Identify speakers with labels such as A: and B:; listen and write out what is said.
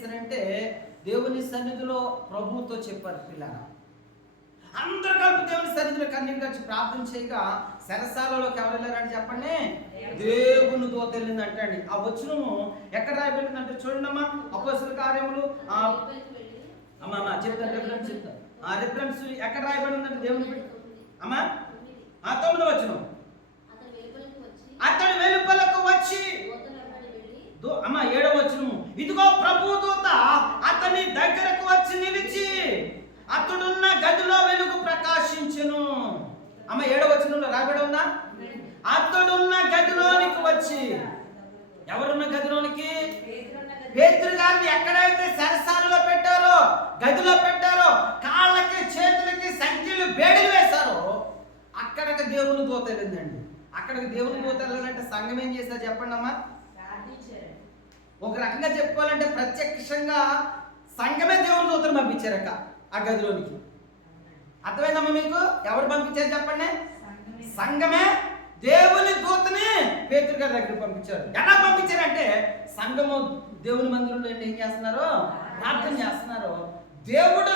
A: చేశారంటే దేవుని సన్నిధిలో ప్రభువుతో చెప్పారు పిల్లల అందరు కలిపి దేవుని సన్నిధిలో కన్నీళ్ళు కలిసి ప్రార్థన చేయగా శరసాలలోకి ఎవరు వెళ్ళారని చెప్పండి. దేవుని దూత వెళ్ళింది అంటండి ఆ వచనము ఎక్కడ రాయబడిందంటే చూడండమ్మా అపోసల కార్యములు ఆ అమ్మా అమ్మా చెప్తాను రిఫరెన్స్ చెప్తాను ఆ రిఫరెన్స్ ఎక్కడ రాయబడిందంటే దేవుని అమ్మా ఆ తొమ్మిది వచనం. అతడున్న గదిలో వెలుగు ప్రకాశించును. అమ్మ ఏడవ వచనంలో రాబడి ఉందా? అతడున్న గదిలోనికి వచ్చి. ఎవరున్న గదిలోనికి? పేతురు గారిని ఎక్కడైతే సరసాలలో పెట్టారో గదిలో పెట్టారో కాళ్ళకి చేతులకి సంఖ్యలు బేడీలు వేశారో అక్కడికి దేవుని దూత వెళ్ళిందండి. అక్కడికి దేవుని దూత వెళ్ళాలంటే సంఘం ఏం చేశారు చెప్పండి అమ్మా? ఒక రకంగా చెప్పుకోవాలంటే ప్రత్యక్షంగా సంఘమే దేవుని దూతను పంపించారక్క. ఆ గదిలోనికి. అర్థమైందమ్మా మీకు? ఎవరు పంపించారు చెప్పండి? సంఘమే. దేవుని దూతని పేతురు గారి దగ్గర పంపించారు. ఎలా పంపించారంటే సంఘము దేవుని మందిరంలో ఏం చేస్తున్నారు? ప్రార్థన చేస్తున్నారు. దేవుడు